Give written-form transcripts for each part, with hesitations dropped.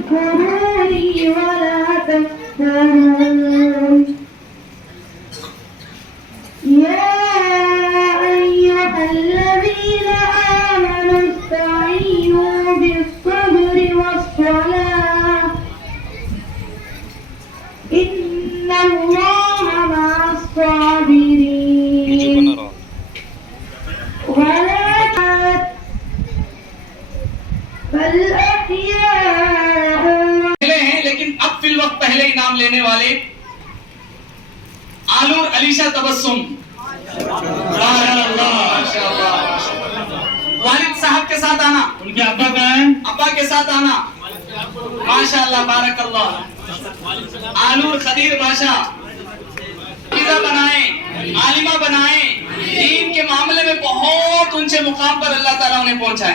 واذكروني ولا تكفرون يا أيها الذين آمنوا استعينوا بالصبر والصلاة إن الله مع الصابرين ولا بل أحياء हैं, लेकिन अब फिल वक्त पहले इनाम लेने वाले आलूर अलीशा तबस्सुम वालिद साहब के साथ आना, उनके अब्बा का है, अब्बा के साथ आना। माशाअल्लाह बारकल्लाह। आलूर खदीर बादशाह बनाए, आलिमा बनाए, दीन के मामले में बहुत ऊंचे मुकाम पर अल्लाह ताला उन्हें पहुंचाए।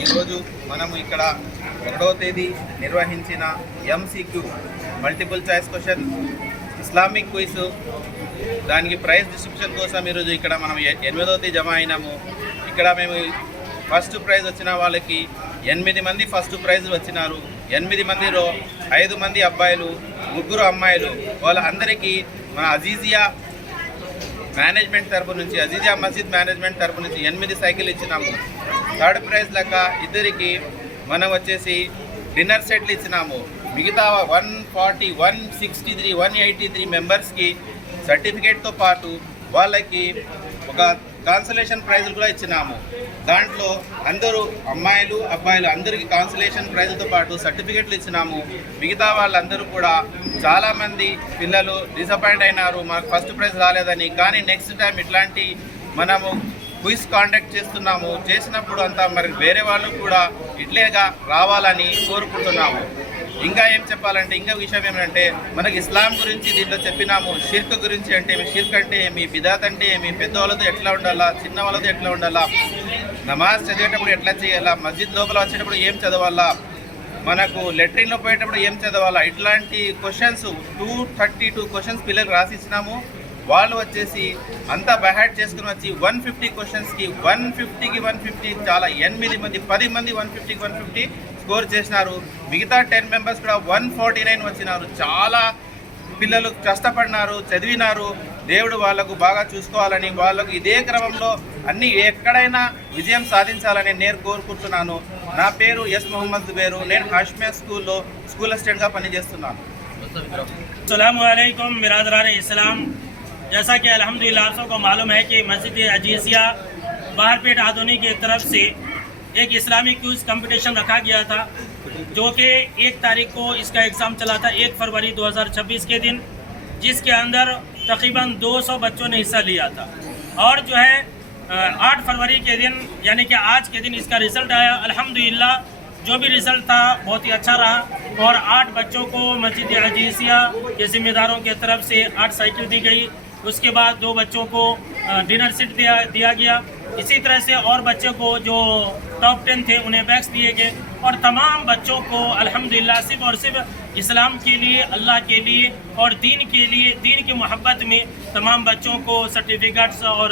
ఈరోజు మనము ఇక్కడ 1వ తేదీ నిర్వహించిన MCQ multiple choice question Islamic quiz దానికి ప్రైజ్ డిస్ట్రిబ్యూషన్ కోసం ఈరోజు ఇక్కడ మనం 8వ తేదీ జమ అయినాము. ఇక్కడ మేము ఫస్ట్ ప్రైజ్ వచ్చిన వాళ్ళకి 8 మంది ఫస్ట్ ప్రైజ్ వచ్చినారు. 8 మందిలో 5 మంది అబ్బాయిలు, 3 అమ్మాయిలు. వాళ్ళందరికీ మన అజీజియా మేనేజ్మెంట్ తరపు నుంచి, అజీజియా మస్జిద్ మేనేజ్మెంట్ తరపు నుంచి 8 సైకిల్ ఇచ్చినాము. థర్డ్ ప్రైజ్ లెక్క ఇద్దరికి మనం వచ్చేసి డిన్నర్ సెట్లు ఇచ్చినాము. మిగతా 140, 163, 183 మెంబర్స్కి సర్టిఫికేట్తో పాటు వాళ్ళకి ఒక కాన్సలేషన్ ప్రైజులు కూడా ఇచ్చినాము. దాంట్లో అందరూ అమ్మాయిలు అబ్బాయిలు అందరికీ కాన్సలేషన్ ప్రైజులతో పాటు సర్టిఫికెట్లు ఇచ్చినాము. మిగతా వాళ్ళందరూ కూడా చాలామంది పిల్లలు డిసప్పాయింట్ అయినారు, మాకు ఫస్ట్ ప్రైజ్ రాలేదని. కానీ నెక్స్ట్ టైం ఇట్లాంటి మనము క్విజ్ కాండక్ట్ చేసినప్పుడు అంతా మరి వేరే వాళ్ళు కూడా ఇట్లేగా రావాలని కోరుకుంటున్నాము. ఇంకా ఏం చెప్పాలంటే, ఇంకా విషయం ఏమంటే, మనకి ఇస్లాం గురించి దీంట్లో చెప్పినాము. షిర్క్ గురించి అంటే షిర్క్ అంటే ఏమి, బిదాత్ అంటే ఏమి, పెద్దవాళ్ళతో ఎట్లా ఉండాలా, చిన్న వాళ్ళతో ఎట్లా ఉండాలా, నమాజ్ చదివేటప్పుడు ఎట్లా చేయాలా, మస్జిద్ లోపల వచ్చేటప్పుడు ఏం చదవాలా, మనకు లెట్రిన్లో పోయేటప్పుడు ఏం చదవాలా, ఇట్లాంటి క్వశ్చన్స్ 232 క్వశ్చన్స్ పిల్లలు రాసిచ్చినాము. వాళ్ళు వచ్చేసి అంతా బైహార్ట్ చేసుకుని వచ్చి 150 క్వశ్చన్స్కి 150కి 150 చాలా 8 మంది 10 మంది 150కి 150 స్కోర్ చేసినారు. మిగతా 10 మెంబర్స్ కూడా 149 వచ్చినారు. చాలా పిల్లలు కష్టపడినారు, చదివినారు. దేవుడు వాళ్ళకు బాగా చూసుకోవాలని, వాళ్ళకు ఇదే క్రమంలో అన్ని ఎక్కడైనా విజయం సాధించాలని నేను కోరుకుంటున్నాను. నా పేరు ఎస్ మొహమ్మద్ జుబేరు. నేను హాష్మియా స్కూల్లో స్కూల్ అసిస్టెంట్గా పనిచేస్తున్నాను. अस्सलामु अलैकुम बिरादरान इस्लाम। जैसा कि अल्हम्दुलिल्लाह आप सबको मालूम है कि मस्जिद अजीजिया बाहरपेट आधुनी की तरफ से एक इस्लामिक क्विज कंपटीशन रखा गया था, जो कि 1 तारीख को इसका एग्ज़ाम चला था, 1 फरवरी 2026 के दिन, जिसके अंदर तकरीबन 200 बच्चों ने हिस्सा लिया था। और जो है 8 फरवरी के दिन यानी कि आज के दिन इसका रिज़ल्ट आया। अल्हम्दुलिल्लाह जो भी रिज़ल्ट था बहुत ही अच्छा रहा और 8 बच्चों को मस्जिद अजीजिया के ज़िम्मेदारों की तरफ से 8 साइकिल दी गई। उसके बाद 2 बच्चों को डिनर सेट दिया गया। इसी तरह से और बच्चों को जो टॉप 10 थे उन्हें बैग्स दिए गए और तमाम बच्चों को अल्हम्दुलिल्लाह सिर्फ और सिर्फ इस्लाम के लिए, अल्लाह के लिए और दीन के लिए, दीन की मोहब्बत में तमाम बच्चों को सर्टिफिकेट्स और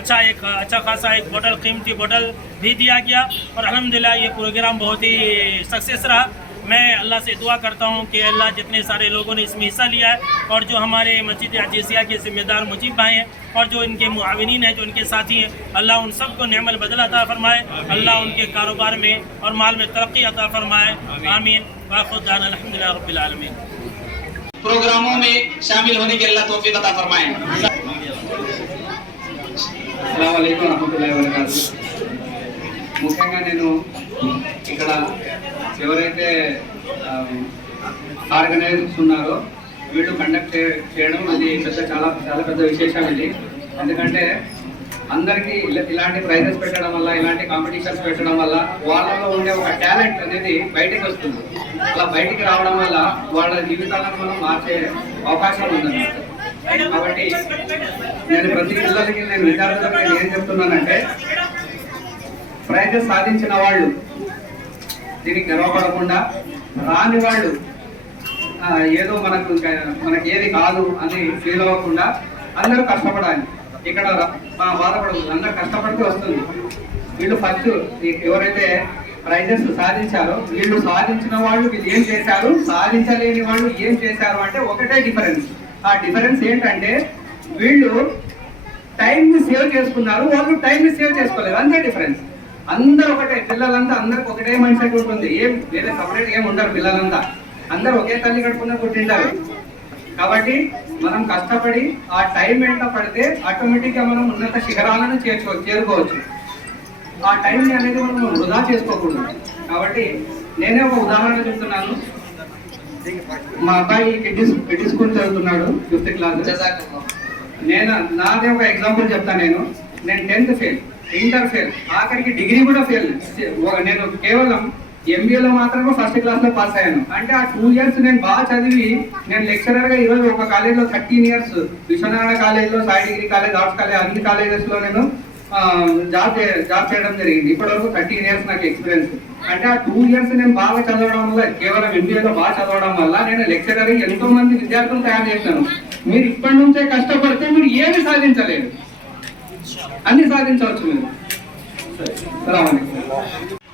अच्छा खासा एक बोतल, कीमती बोतल भी दिया गया। और अल्हम्दुलिल्लाह ये प्रोग्राम बहुत ही सक्सेस रहा। मैं अल्लाह से दुआ करता हूँ कि अल्लाह जितने सारे लोगों ने इसमें हिस्सा लिया है और जो हमारे मस्जिद अजीजिया के ज़िम्मेदार मुजीब भाई हैं और जो इनके मुआविनीन हैं, जो इनके साथी हैं, अल्लाह उन सबको नेमल बदल अता फरमाए, अल्लाह उनके कारोबार में और माल में तरक्की अता फरमाए। आमीन। वाखुदान अल्हम्दुलिल्लाह रब्बिल आलमीन। प्रोग्रामों में शामिल होने की अल्लाह तौफीक अता फरमाए। अस्सलाम वालेकुम रहमतुल्लाहि व बरकातुहू। ముఖ్యంగా నేను ఇక్కడ ఎవరైతే ఆర్గనైజర్స్ ఉన్నారో వీళ్ళు కండక్ట్ చేయడం అది చాలా పెద్ద విశేషం ఇది. ఎందుకంటే అందరికీ ఇలాంటి ప్రైజెస్ పెట్టడం వల్ల, ఇలాంటి కాంపిటీషన్స్ పెట్టడం వల్ల వాళ్ళలో ఉండే ఒక టాలెంట్ అనేది బయటకు వస్తుంది. అలా బయటికి రావడం వల్ల వాళ్ళ జీవితాలను మనం మార్చే అవకాశం ఉందన్నమాట. కాబట్టి నేను ప్రతి పిల్లలకి, నేను విద్యార్థులకు ఏం చెప్తున్నానంటే, ప్రైజెస్ సాధించిన వాళ్ళు దీనికి గర్వపడకుండా, రాని వాళ్ళు ఏదో మనకి ఏది కాదు అని ఫీల్ అవ్వకుండా అందరూ కష్టపడాలి. ఇక్కడ బాధపడ అందరూ కష్టపడితే వస్తుంది. వీళ్ళు ఫస్ట్ ఎవరైతే ప్రైజెస్ సాధించారో వీళ్ళు సాధించిన వాళ్ళు వీళ్ళు ఏం చేశారు, సాధించలేని వాళ్ళు ఏం చేశారు అంటే ఒకటే డిఫరెన్స్. ఆ డిఫరెన్స్ ఏంటంటే వీళ్ళు టైంని సేవ్ చేసుకున్నారు, వాళ్ళు టైంని సేవ్ చేసుకోలేదు, అంతే డిఫరెన్స్. అందరూ ఒకటే, పిల్లలంతా అందరికి ఒకటే మైండ్ సెట్ ఉంటుంది. ఏం వేరే సపరేట్ ఏం ఉండరు, పిల్లలంతా అందరూ ఒకే తల్లి కడుపున పుట్టింటారు. కాబట్టి మనం కష్టపడి ఆ టైం వెంట పడితే ఆటోమేటిక్గా మనం ఉన్నత శిఖరాలను చేరుకోవచ్చు. ఆ టైంని అనేది మనం వృధా చేసుకోకూడదు. కాబట్టి నేనే ఒక ఉదాహరణ చెప్తున్నాను. మా అబ్బాయి కిడ్డీ స్కూల్ చదువుతున్నాడు, 5th క్లాస్. నాదే ఒక ఎగ్జాంపుల్ చెప్తాను. నేను 10th ఫెయిల్, ఇంటర్ ఫెయిల్, ఆఖరికి డిగ్రీ కూడా ఫెయిల్. నేను కేవలం MBAలో మాత్రమే 1st క్లాస్లో పాస్ అయ్యాను. అంటే ఆ 2 years నేను బాగా చదివి నేను లెక్చరర్గా ఈరోజు ఒక కాలేజ్లో 13 years, విశ్వనారాయణ కాలేజ్లో, Sai degree college, arts college, అన్ని కాలేజెస్లో నేను జాబ్ చేయడం జరిగింది. ఇప్పటివరకు 13 years నాకు ఎక్స్పీరియన్స్. అంటే ఆ 2 years నేను బాగా చదవడం వల్ల, కేవలం MBAలో బాగా చదవడం వల్ల నేను లెక్చరర్ ఎంతో మంది విద్యార్థులు తయారు చేశాను. మీరు ఇప్పటి నుంచే కష్టపడితే మీరు ఏమి సాధించలేరు, అన్ని సాధించవచ్చు మీరు.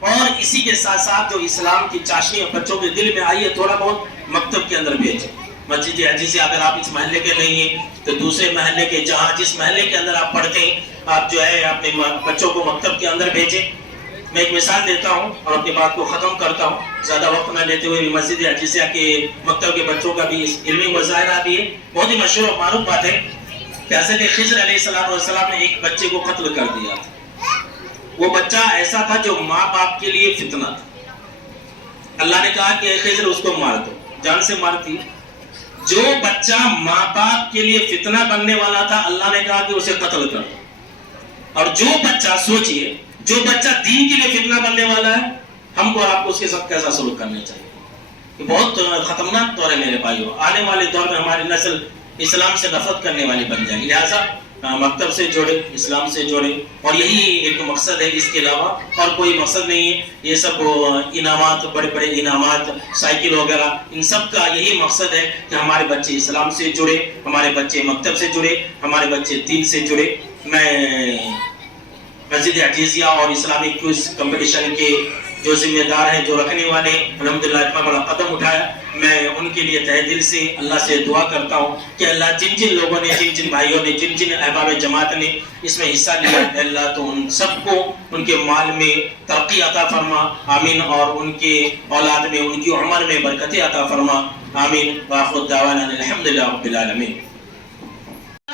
और इसी के साथ साथ जो इस्लाम की चाशनी बच्चों के दिल में आई है, थोड़ा बहुत मकतब के अंदर भेजें। मस्जिद अजीज़िया अगर आप इस महल्ले के नहीं हैं तो दूसरे महल्ले के, जहाँ जिस महल्ले के अंदर आप पढ़ते हैं, आप जो है अपने बच्चों को मकतब के अंदर भेजें। मैं एक मिसाल देता हूँ और अपनी बात को ख़त्म करता हूँ, ज़्यादा वक्त न लेते हुए। मस्जिद अजीज़िया के मकतब के बच्चों का भी इल्मी मुज़ाहिरा भी है, बहुत ही मशहूर और मारूफ बात है कि हज़रत खिज़र अलैहिस्सलाम ने एक बच्चे को कत्ल कर दिया था। वो बच्चा ऐसा था जो माँ बाप के लिए फितना था। अल्लाह ने कहा कि खिज़र उसको मार दो, जान से मारती। जो बच्चा माँ बाप के लिए फितना बनने वाला था, अल्लाह ने कहा कि उसे कत्ल कर दो। और जो बच्चा, सोचिए, जो बच्चा दीन के लिए फितना बनने वाला है, हमको और आपको उसके साथ कैसा सलूक करना चाहिए। ये बहुत खतरनाक दौर है मेरे भाइयों। आने वाले दौर में हमारी नस्ल इस्लाम से नफरत करने वाली बन जाएगी। लिहाजा मकतब से जोड़े, इस्लाम से जोड़े, और यही एक मकसद है, इसके अलावा और कोई मकसद नहीं है। ये सब इनामात, बड़े बड़े इनामात, साइकिल वगैरह, इन सब का यही मकसद है कि हमारे बच्चे इस्लाम से जुड़े, हमारे बच्चे मकतब से जुड़े, हमारे बच्चे दीन से जुड़े। मैं मस्जिद अजीज़िया और इस्लामिक क्विज़ कंपटीशन के जो जिम्मेदार हैं, जो रखने वाले, अल्हम्दुलिल्लाह इतना बड़ा कदम उठाया, मैं उनके लिए तहे दिल से अल्लाह से दुआ करता हूँ कि अल्लाह जिन जिन लोगों ने, जिन जिन भाइयों ने, जिन जिन अहबाब जमात ने इसमें हिस्सा लिया है, अल्लाह तो उन सबको उनके माल में तरक्की अता फरमा, आमीन। और उनके औलाद में, उनकी उम्र में बरकतें अता फरमा, आमीन। वाखिर दावाना अल्हम्दुलिल्लाह रब्बिल आलमीन।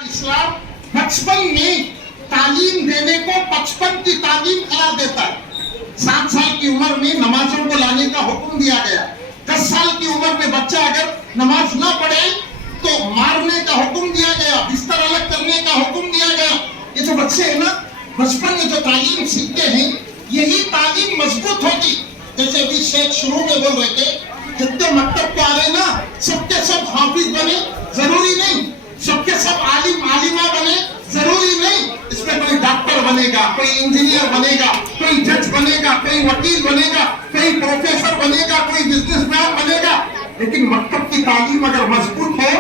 इस्लाम बचपन में तालीम देने को 55 की तालीम करार देता है। 7 साल की उम्र में नमाजों को लाने का हुक्म दिया गया। 10 साल की उम्र में बच्चा अगर नमाज ना पढ़े तो मारने का हुक्म दिया गया, बिस्तर अलग करने का हुक्म दिया गया। ये जो बच्चे हैं ना, बचपन में जो तालीम सीखते हैं, यही तालीम मजबूत होगी। जैसे अभी शेख शुरू में बोल रहे थे, जितने मकतब को आ रहे ना, सबके सब हाफिज बने जरूरी नहीं, सबके सब आलिम आलिमा बने जरूरी नहीं। इसमें कोई डॉक्टर बनेगा, कोई इंजीनियर बनेगा, कोई जज बनेगा, कोई वकील बनेगा, कोई प्रोफेसर बनेगा, कोई बिजनेसमैन बनेगा। लेकिन मकतब की तालीम अगर मजबूत हो,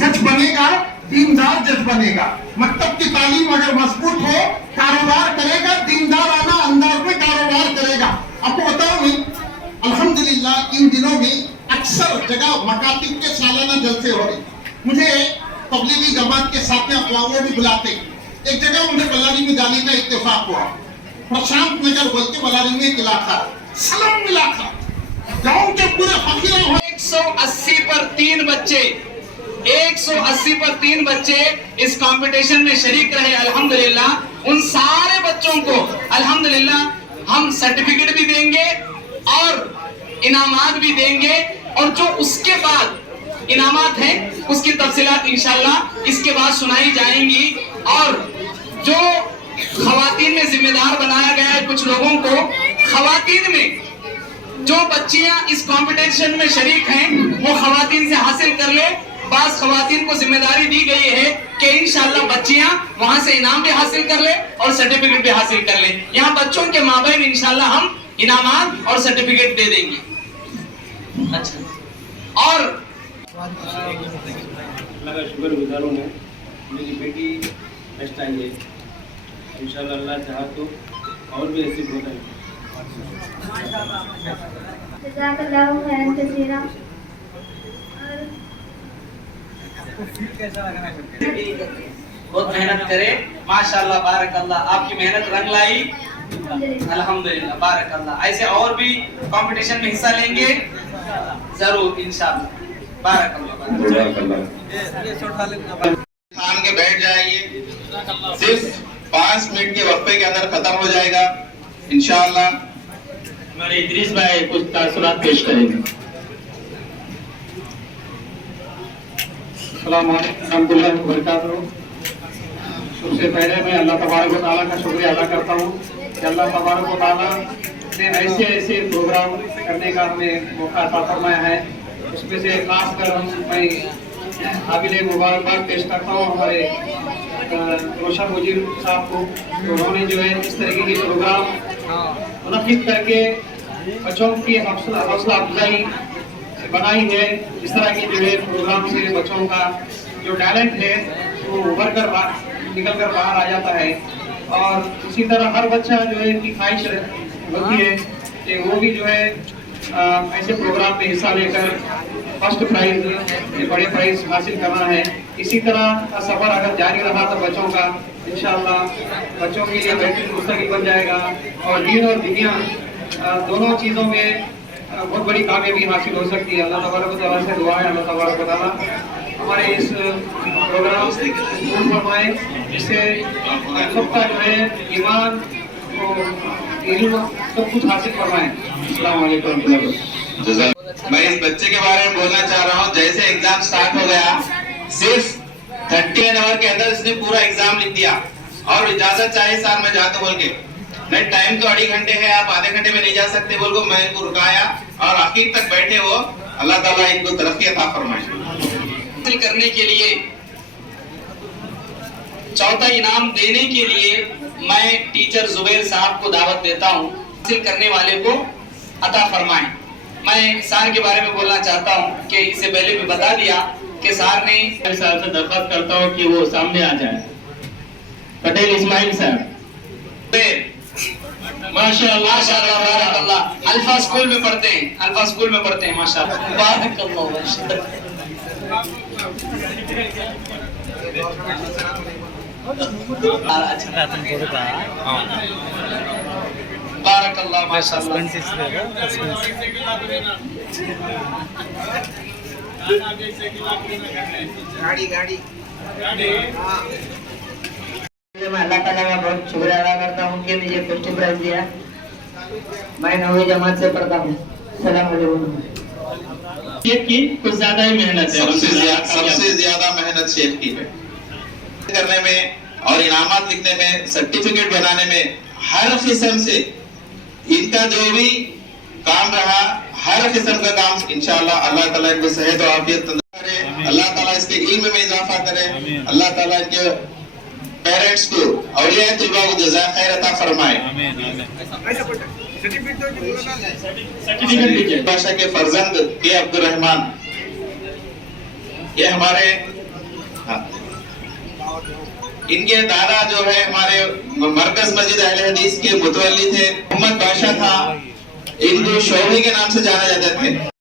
जज बनेगा, दीनदार जज बनेगा। मकतब की तालीम अगर मजबूत हो, कारोबार करेगा, दीनदार आना अंदाज में कारोबार करेगा। आपको बताऊं मैं, अल्हम्दुलिल्लाह इन दिनों में अक्सर जगह मकातिब के सालाना जलसे हो रहे। मुझे तबलीगी जमात के साथ में अफवाहों भी बुलाते। एक जगह मुझे बल्लारी में जाने का इत्तेफाक हुआ। प्रशांत नगर बोलते बल्लारी में एक इलाका, सलम इलाका, गांव के पूरे फकीर 180 पर 3 बच्चे, 180 पर 3 बच्चे इस कंपटीशन में शरीक रहे। अल्हम्दुलिल्लाह उन सारे बच्चों को अल्हम्दुलिल्लाह हम सर्टिफिकेट भी देंगे और इनामात भी देंगे। और जो उसके बाद इनामात हैं उसकी तफसीलात इंशाल्लाह इसके बाद सुनाई जाएंगी। और जो खवातीन में जिम्मेदार बनाया गया है कुछ लोगों को, खवातीन में जो बच्चियां इस कंपटीशन में शरीक हैं वो खवातीन से हासिल कर ले। बास खवातीन को जिम्मेदारी दी गई है कि इंशाल्लाह बच्चियां वहां से इनाम भी हासिल कर ले और सर्टिफिकेट भी हासिल कर ले। यहाँ बच्चों के माबैन इंशाल्लाह हम इनामात और सर्टिफिकेट दे देंगे। अच्छा, और अल्लाह का शुक्र गुजार हूँ मैं। मेरी बेटी फर्स्ट आई है इंशाल्लाह अल्लाह चाहा तो और भी ऐसी बहुत है। जज़ाकल्लाहु खैरन कसीरा। बहुत मेहनत करे, माशाल्लाह बारकल्लाह, आपकी मेहनत रंग लाई, अल्हम्दुलिल्लाह बारकल्लाह। ऐसे और भी कंपटीशन में हिस्सा लेंगे जरूर इंशाल्लाह, बारकल्लाह। थाम के बैठ जाइए, सिर्फ 5 मिनट के वक्फे के अंदर खत्म हो जाएगा इंशाअल्लाह। हमारे इदरीस भाई कुछ तासुरात पेश करेंगे। अस्सलाम वालेकुम रहमतुल्लाहि व बरकातहू। सबसे पहले मैं अल्लाह तबारक व तआला का शुक्रिया अदा करता हूँ कि अल्लाह तबारक व तआला ने ऐसे ऐसे प्रोग्राम करने का हमें मौका अता फरमाया है। उसमें से खास कर मैं काबिल मुबारकबाद पेश करता हूँ हमारे रोशन मुजीर साहब को। उन्होंने जो है इस तरीके के प्रोग्राम मुनक़िद करके बच्चों की हौसला अफजाई बनाई है। इस तरह के जो है प्रोग्राम से बच्चों का जो टैलेंट है वो उभर कर निकल कर बाहर आ जाता है। और इसी तरह हर बच्चा जो है की ख्वाहिश होती है कि वो भी जो है ऐसे प्रोग्राम में हिस्सा लेकर फर्स्ट प्राइज बड़े प्राइज हासिल करना है। इसी तरह का सफर अगर जारी रहा तो बच्चों का इंशाअल्लाह बच्चों के लिए बेहतरीन मुस्तक़बिल बन जाएगा और दीन और दुनिया दोनों चीज़ों में बहुत बड़ी कामयाबी हासिल हो सकती है। अल्लाह तबारक व तआला से दुआ है अल्लाह तबारक व तआला हमारे इस प्रोग्राम से फरमाए, जिससे सबका जो है ईमान और इल्म सब कुछ हासिल फरमाए। अस्सलाम वालेकुम। मैं इस बच्चे के बारे में बोलना चाह रहा हूँ। जैसे एग्जाम स्टार्ट हो गया, सिर्फ 30 आवर के अंदर इसने पूरा एग्जाम लिख दिया और इजाजत चाहे सर मैं जाता बोल के, नहीं टाइम तो 2.5 घंटे है, आप आधे घंटे में नहीं जा सकते बोल को मैं इनको रुकाया और आखिर तक बैठे वो। अल्लाह ताला इनको तरक्की अता फरमाए। हासिल करने के लिए, चौथा इनाम देने के लिए मैं टीचर जुबैर साहब को दावत देता हूँ, हासिल करने वाले को अता फरमाएं। मैं सार के बारे में बोलना चाहता हूँ कि इससे पहले भी बता दिया कि सार ने साहब से दरख्वास्त करता हूँ कि वो सामने आ जाए। पटेल इस्माइल साहब। माशाअल्लाह माशाअल्लाह बारकल्लाह। अल्फा स्कूल में पढ़ते हैं, अल्फा स्कूल में पढ़ते हैं माशाअल्लाह बारकल्लाह। बारकल्लाह माशाअल्लाह। मैं अल्लाह ताला का बहुत शुक्रिया अदा करता हूँ कि मुझे फर्स्ट प्राइज दिया। मैं 9वीं जमात से पढ़ता हूँ। सलाम अलैकुम। शेख की कुछ ज्यादा ही मेहनत है, सबसे ज्यादा मेहनत शेख की है करने में और इनामात लिखने में, सर्टिफिकेट बनाने में, हर किस्म से इनका जो भी काम रहा, हर किस्म का काम इंशाअल्लाह अल्लाह ताला इनको सेहत और आफियत करे, अल्लाह ताला इसके इल्म में इजाफा करे, अल्लाह ताला इनके पेरेंट्स को औलिया तुल्बा को जज़ा खैर अता फरमाए। बादशाह के फर्जंद के अब्दुल रहमान, ये हमारे इनके दादा जो है हमारे मरकज मस्जिद अहले हदीस के मुतवल्ली थे, मोहम्मद बादशाह था, इनको शोभी के नाम से जाना जाते थे।